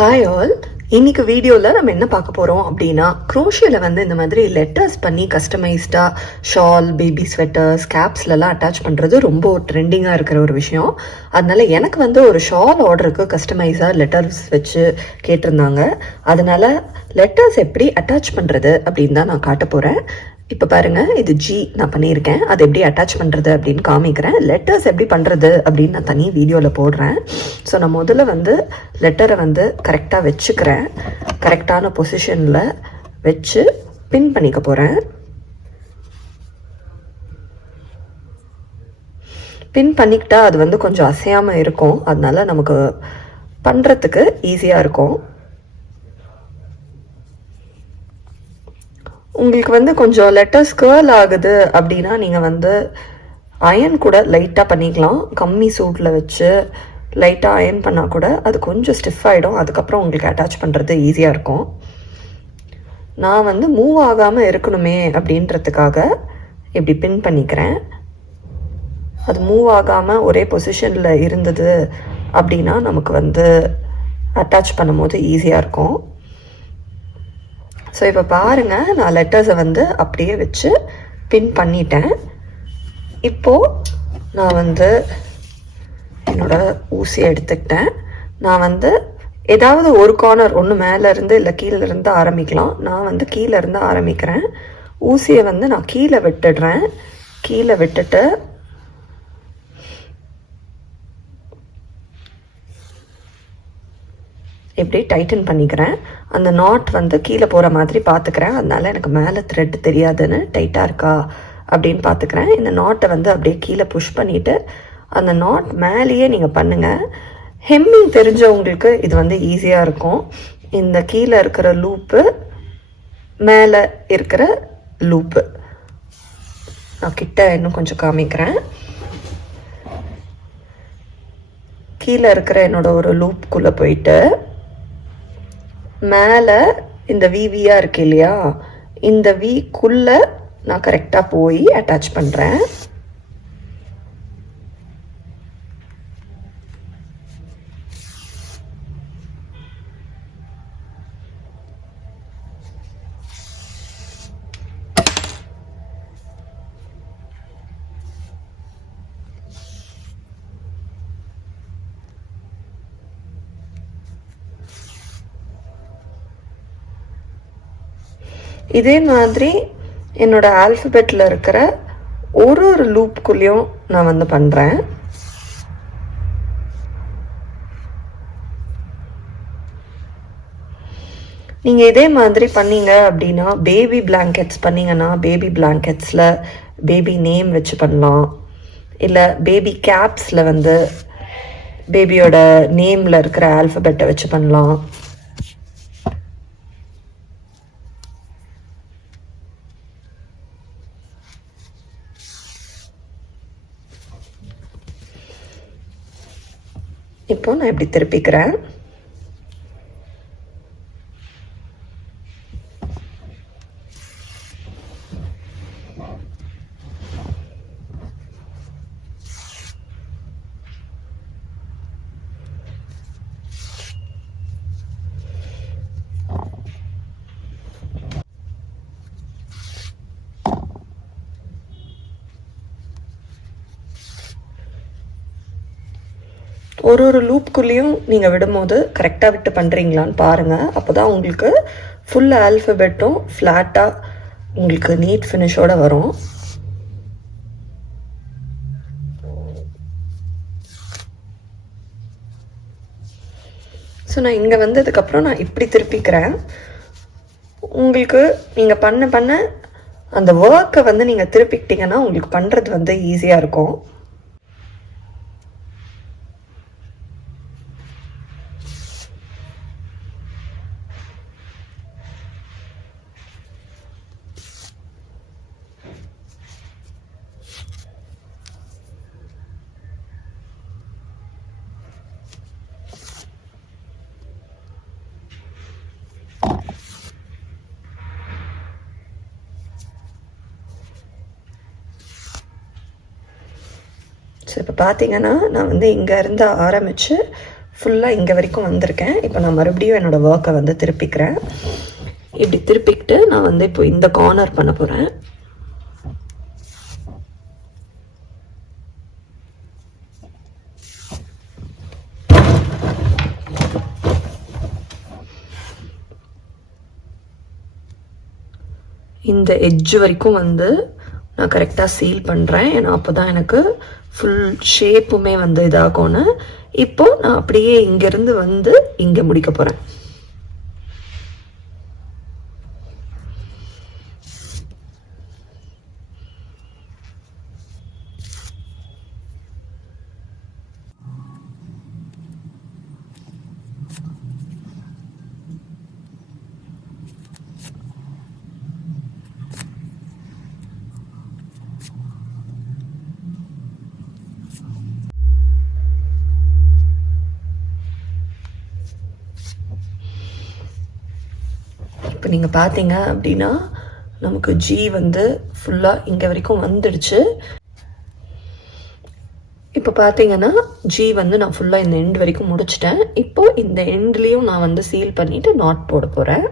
Hi all. இன்னைக்கு வீடியோவில் நம்ம என்ன பார்க்க போகிறோம் அப்படின்னா, க்ரோஷியில் வந்து இந்த மாதிரி லெட்டர்ஸ் பண்ணி கஸ்டமைஸ்டாக ஷால், பேபி ஸ்வெட்டர்ஸ், கேப்ஸ்லலாம் அட்டாச் பண்ணுறது ரொம்ப ட்ரெண்டிங்காக இருக்கிற ஒரு விஷயம். அதனால எனக்கு வந்து ஒரு ஷால் ஆர்டருக்கு கஸ்டமைஸாக லெட்டர்ஸ் வச்சு கேட்டிருந்தாங்க. அதனால லெட்டர்ஸ் எப்படி அட்டாச் பண்ணுறது அப்படின்னு தான் நான் காட்ட போகிறேன். இப்போ பாருங்கள், இது ஜி நான் பண்ணியிருக்கேன். அதை எப்படி அட்டாச் பண்ணுறது அப்படின்னு காமிக்கிறேன். லெட்டர்ஸ் எப்படி பண்ணுறது அப்படின்னு நான் தனி வீடியோவில் போடுறேன். ஸோ நான் முதல்ல வந்து லெட்டரை வந்து கரெக்டாக வச்சுக்கிறேன். கரெக்டான பொசிஷனில் வச்சு பின் பண்ணிக்க போகிறேன். பின் பண்ணிக்கிட்டா அது வந்து கொஞ்சம் அசையாமல் இருக்கும். அதனால நமக்கு பண்ணுறதுக்கு ஈஸியாக இருக்கும். உங்களுக்கு வந்து கொஞ்சம் லெட்டர்ஸ் கேர்ள் ஆகுது அப்படின்னா நீங்கள் வந்து அயன் கூட லைட்டாக பண்ணிக்கலாம். கம்மி சூட்டில் வச்சு லைட்டாக அயன் பண்ணால் கூட அது கொஞ்சம் ஸ்டிஃப் ஆகிடும். அதுக்கப்புறம் உங்களுக்கு அட்டாச் பண்ணுறது ஈஸியாக இருக்கும். நான் வந்து மூவ் ஆகாமல் இருக்கணுமே அப்படின்றதுக்காக இப்படி பின் பண்ணிக்கிறேன். அது மூவ் ஆகாமல் ஒரே பொசிஷனில் இருந்தது அப்படின்னா நமக்கு வந்து அட்டாச் பண்ணும்போது ஈஸியாக இருக்கும். ஸோ இப்போ பாருங்கள், நான் லெட்டர்ஸை வந்து அப்படியே வச்சு பின் பண்ணிட்டேன். இப்போது நான் வந்து என்னோடய ஊசியை எடுத்துக்கிட்டேன். நான் வந்து ஏதாவது ஒரு கார்னர் ஒன்று மேலேருந்து இல்லை கீழேருந்து ஆரம்பிக்கலாம். நான் வந்து கீழேருந்து ஆரம்பிக்கிறேன். ஊசியை வந்து நான் கீழே விட்டுடுறேன். கீழே விட்டுட்டு இப்படி டைட்டன் பண்ணிக்கிறேன். அந்த நாட் வந்து கீழே போகிற மாதிரி பார்த்துக்கிறேன். அதனால எனக்கு மேலே த்ரெட் தெரியாதுன்னு டைட்டாக இருக்கா அப்படின்னு பார்த்துக்கிறேன். இந்த நாட்டை வந்து அப்படியே கீழே புஷ் பண்ணிவிட்டு அந்த நாட் மேலேயே நீங்கள் பண்ணுங்கள். ஹெம்மிங் தெரிஞ்சவங்களுக்கு இது வந்து ஈஸியாக இருக்கும். இந்த கீழே இருக்கிற லூப்பு, மேலே இருக்கிற லூப்பு, நான் கிட்ட இன்னும் கொஞ்சம் காமிக்கிறேன். கீழே இருக்கிற என்னோட ஒரு லூப்புக்குள்ளே போயிட்டு மேலே இந்த விவியாக இருக்கு இல்லையா, இந்த விக்குள்ளே நான் கரெக்டாக போய் அட்டாச் பண்ணுறேன். இதே மாதிரி என்னோடய ஆல்ஃபபெட்டில் இருக்கிற ஒரு ஒரு லூப்புக்குள்ளேயும் நான் வந்து பண்ணுறேன். நீங்கள் இதே மாதிரி பண்ணீங்க அப்படின்னா, பேபி பிளாங்கெட்ஸ் பண்ணிங்கன்னா பேபி பிளாங்கெட்ஸில் பேபி நேம் வச்சு பண்ணலாம். இல்லை பேபி கேப்ஸில் வந்து பேபியோட நேமில் இருக்கிற ஆல்ஃபபெட்டை வச்சு பண்ணலாம். இப்போ நான் இப்படி திருப்பிக்கிறேன். ஒரு ஒரு லூப்புக்குள்ளேயும் நீங்கள் விடும்போது கரெக்டாக விட்டு பண்ணுறீங்களான்னு பாருங்கள். அப்போ தான் உங்களுக்கு ஃபுல் ஆல்ஃபபெட்டும் ஃப்ளாட்டாக உங்களுக்கு நீட் ஃபினிஷோடு வரும். ஸோ நான் இங்கே வந்ததுக்கப்புறம் நான் இப்படி திருப்பிக்கிறேன். உங்களுக்கு நீங்கள் பண்ண அந்த ஒர்க்கை வந்து நீங்கள் திருப்பிக்கிட்டிங்கன்னா உங்களுக்கு பண்ணுறது வந்து ஈஸியாக இருக்கும். ஸோ இப்போ பார்த்தீங்கன்னா நான் வந்து இங்கேருந்து ஆரம்பித்து ஃபுல்லாக இங்கே வரைக்கும் வந்திருக்கேன். இப்போ நான் மறுபடியும் என்னோடய ஒர்க்கை வந்து திருப்பிக்கிறேன். இப்படி திருப்பிக்கிட்டு நான் வந்து இப்போ இந்த கார்னர் பண்ண போகிறேன். இந்த எட்ஜ் வரைக்கும் வந்து நான் கரெக்டாக சீல் பண்ணுறேன். ஏன்னா அப்போ தான் எனக்கு ஃபுல் ஷேப்புமே வந்து இதாகும்னு. இப்போது நான் அப்படியே இங்கேருந்து வந்து இங்கே முடிக்க போகிறேன். இப்போ நீங்கள் பார்த்தீங்க அப்படின்னா நமக்கு ஜி வந்து ஃபுல்லாக இங்கே வரைக்கும் வந்துடுச்சு. இப்போ பார்த்தீங்கன்னா ஜி வந்து நான் ஃபுல்லாக இந்த எண்ட் வரைக்கும் முடிச்சிட்டேன். இப்போ இந்த எண்ட்லேயும் நான் வந்து சீல் பண்ணிவிட்டு நாட் போட போகிறேன்.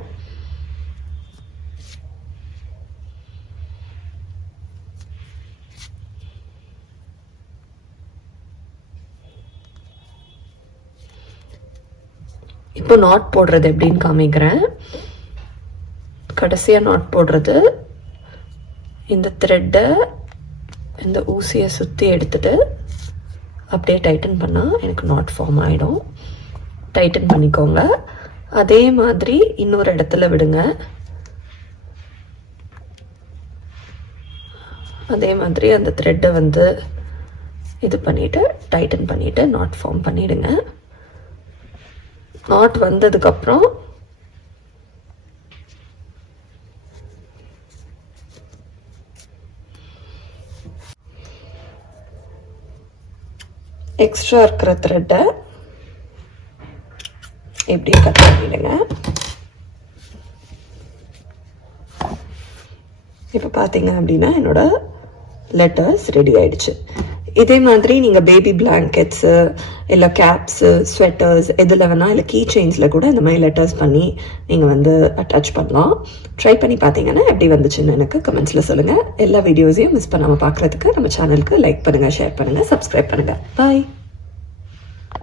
இப்போ நாட் போடுறது எப்படின்னு காமிக்கிறேன். கடைசியாக நாட் போடுறது, இந்த த்ரெட்டை இந்த ஊசியை சுற்றி எடுத்துட்டு அப்படியே டைட்டன் பண்ணால் எனக்கு நாட் ஃபார்ம் ஆகிடும். டைட்டன் பண்ணிக்கோங்க. அதே மாதிரி இன்னொரு இடத்துல விடுங்க. அதே மாதிரி அந்த த்ரெட்டை வந்து இது பண்ணிவிட்டு டைட்டன் பண்ணிவிட்டு நாட் ஃபார்ம் பண்ணிவிடுங்க. நாட் வந்ததுக்கப்புறம் எக்ஸ்ட்ரா இருக்கிற த்ரெட்டை எப்படி கட் பண்ணிடுங்க. இப்போ பார்த்தீங்க அப்படின்னா என்னோட லெட்டர்ஸ் ரெடி ஆயிடுச்சு. இதே மாதிரி நீங்கள் பேபி பிளாங்கெட்ஸு இல்லை கேப்ஸு ஸ்வெட்டர்ஸ் எதில் வேணால் இல்லை கீ செயின்ஸில் கூட இந்த மாதிரி லெட்டர்ஸ் பண்ணி நீங்கள் வந்து அட்டாச் பண்ணலாம். ட்ரை பண்ணி பார்த்தீங்கன்னா எப்படி வந்துச்சுன்னு எனக்கு கமெண்ட்ஸில் சொல்லுங்கள். எல்லா வீடியோஸையும் மிஸ் பண்ணாமல் பார்க்குறதுக்கு நம்ம சேனலுக்கு லைக் பண்ணுங்கள், ஷேர் பண்ணுங்கள், சப்ஸ்கிரைப் பண்ணுங்கள். பாய்.